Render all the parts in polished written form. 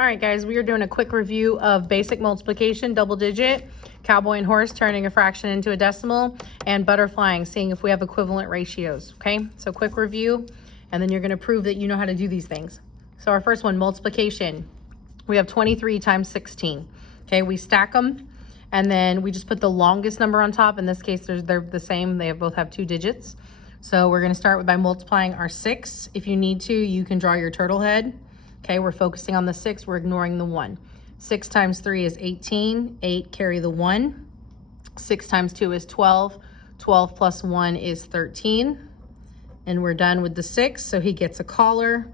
All right, guys, we are doing a quick review of basic multiplication, double digit, cowboy and horse, turning a fraction into a decimal, and butterflying, seeing if we have equivalent ratios, okay? So quick review, and then you're gonna prove that you know how to do these things. So our first one, multiplication. We have 23 times 16, okay? We stack them, and then we just put the longest number on top. In this case, they're the same. They both have 2 digits. So we're gonna start by multiplying our 6. If you need to, you can draw your turtle head. Okay, we're focusing on the 6, we're ignoring the 1. 6 times 3 is 18, 8 carry the 1. 6 times 2 is 12, 12 plus 1 is 13. And we're done with the 6, so he gets a collar.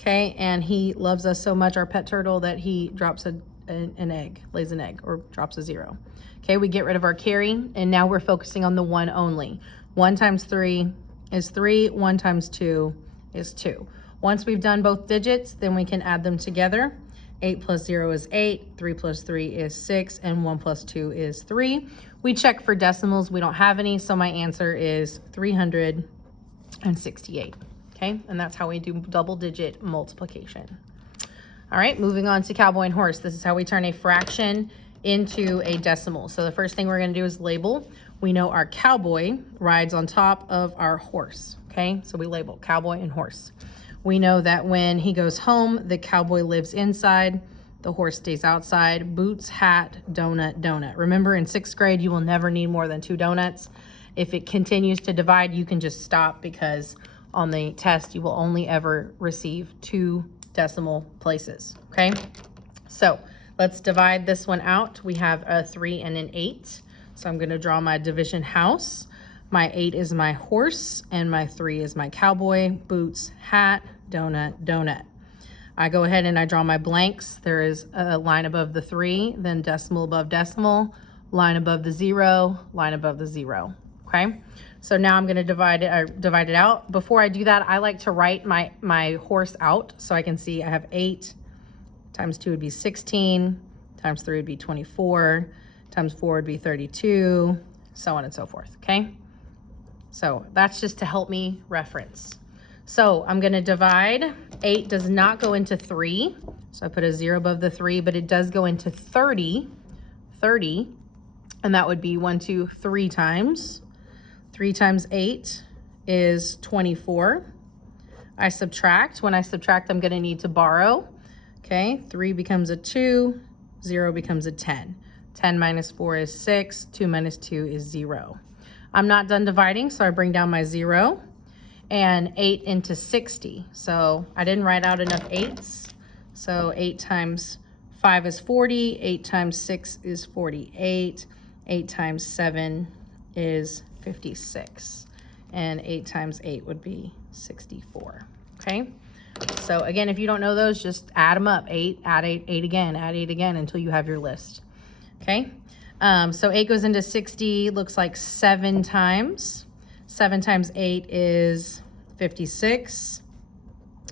Okay, and he loves us so much, our pet turtle, that he drops an egg, lays an egg, or drops a 0. Okay, we get rid of our carry, and now we're focusing on the 1 only. 1 times 3 is 3, 1 times 2 is 2. Once we've done both digits, then we can add them together. 8 plus 0 is 8, 3 plus 3 is 6, and 1 plus 2 is 3. We check for decimals, we don't have any, so my answer is 368, okay? And that's how we do double digit multiplication. All right, moving on to cowboy and horse. This is how we turn a fraction into a decimal. So the first thing we're gonna do is label. We know our cowboy rides on top of our horse, okay? So we label cowboy and horse. We know that when he goes home, the cowboy lives inside, the horse stays outside. Boots, hat, donut, donut. Remember, in 6th grade, you will never need more than 2 donuts. If it continues to divide, you can just stop, because on the test, you will only ever receive 2 decimal places, okay? So let's divide this one out. We have a 3 and an 8. So I'm gonna draw my division house. My 8 is my horse, and my 3 is my cowboy. Boots, hat, donut, donut. I go ahead and I draw my blanks. There is a line above the 3, then decimal above decimal, line above the 0, line above the 0, okay? So now I'm gonna divide it out. Before I do that, I like to write my horse out so I can see I have 8 times 2 would be 16, times 3 would be 24, times 4 would be 32, so on and so forth, okay? So that's just to help me reference. So I'm gonna divide. 8 does not go into 3, so I put a 0 above the 3, but it does go into 30, and that would be 1, 2, 3 times. 3 times 8 is 24. I subtract. When I subtract, I'm gonna need to borrow. Okay, 3 becomes a 2, 0 becomes a 10. 10 minus 4 is 6, 2 minus 2 is 0. I'm not done dividing, so I bring down my 0, and 8 into 60. So I didn't write out enough 8s. So 8 times 5 is 40, 8 times 6 is 48, 8 times 7 is 56, and 8 times 8 would be 64, okay? So again, if you don't know those, just add them up. 8, add 8, 8 again, add 8 again until you have your list, okay? So 8 goes into 60, looks like 7 times. 7 times 8 is 56,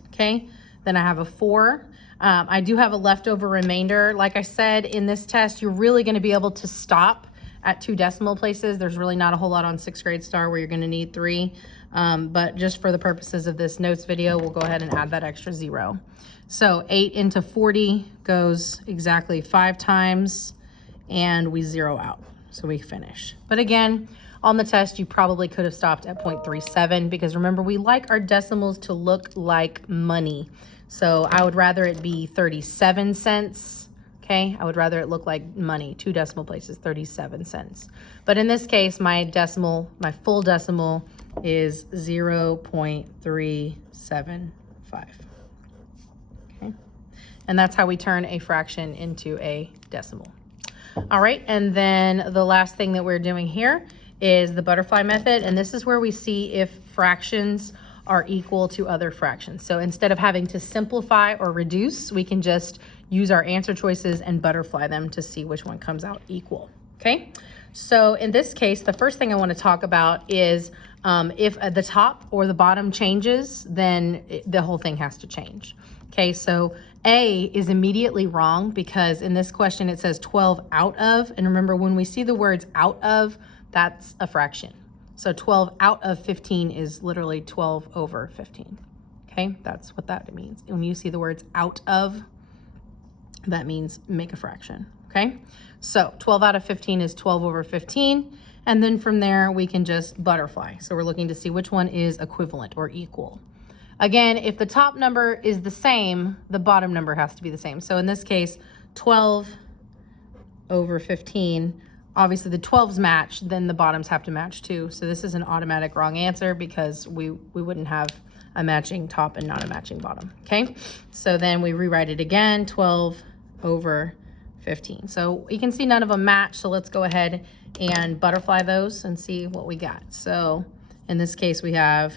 okay? Then I have a 4. I do have a leftover remainder. Like I said, in this test, you're really gonna be able to stop at 2 decimal places. There's really not a whole lot on 6th grade STAAR where you're gonna need 3. But just for the purposes of this notes video, we'll go ahead and add that extra 0. So 8 into 40 goes exactly 5 times, and we 0 out, so we finish. But again, on the test, you probably could have stopped at 0.37, because remember, we like our decimals to look like money. So I would rather it be 37 cents, okay? I would rather it look like money, 2 decimal places, 37 cents. But in this case, my decimal, my full decimal is 0.375, okay? And that's how we turn a fraction into a decimal. All right, and then the last thing that we're doing here is the butterfly method, and this is where we see if fractions are equal to other fractions. So instead of having to simplify or reduce, we can just use our answer choices and butterfly them to see which one comes out equal, okay? So in this case, the first thing I want to talk about is if the top or the bottom changes, then the whole thing has to change. Okay, so A is immediately wrong, because in this question it says 12 out of, and remember, when we see the words out of, that's a fraction. So 12 out of 15 is literally 12 over 15. Okay, that's what that means. When you see the words out of, that means make a fraction, okay? So 12 out of 15 is 12 over 15. And then from there, we can just butterfly. So we're looking to see which one is equivalent or equal. Again, if the top number is the same, the bottom number has to be the same. So in this case, 12 over 15, obviously the 12s match, then the bottoms have to match too. So this is an automatic wrong answer because we wouldn't have a matching top and not a matching bottom, okay? So then we rewrite it again, 12 over 15. So you can see none of them match, so let's go ahead and butterfly those and see what we got. So in this case, we have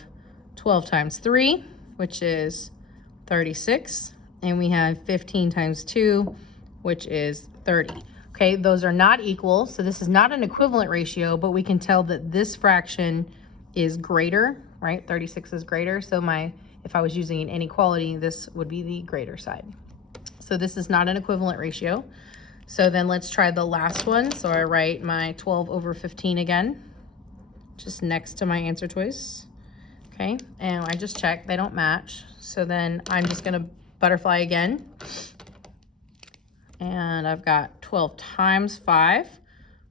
12 times 3, which is 36, and we have 15 times 2, which is 30. Okay, those are not equal, so this is not an equivalent ratio, but we can tell that this fraction is greater, right? 36 is greater, so if I was using an inequality, this would be the greater side. So this is not an equivalent ratio. So then let's try the last one. So I write my 12 over 15 again, just next to my answer choice. Okay, and I just check, they don't match. So then I'm just gonna butterfly again. And I've got 12 times 5,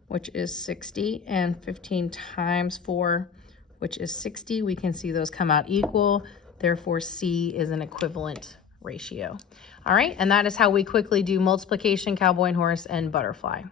which is 60, and 15 times 4, which is 60. We can see those come out equal. Therefore, C is an equivalent ratio. All right, and that is how we quickly do multiplication, cowboy and horse, and butterfly.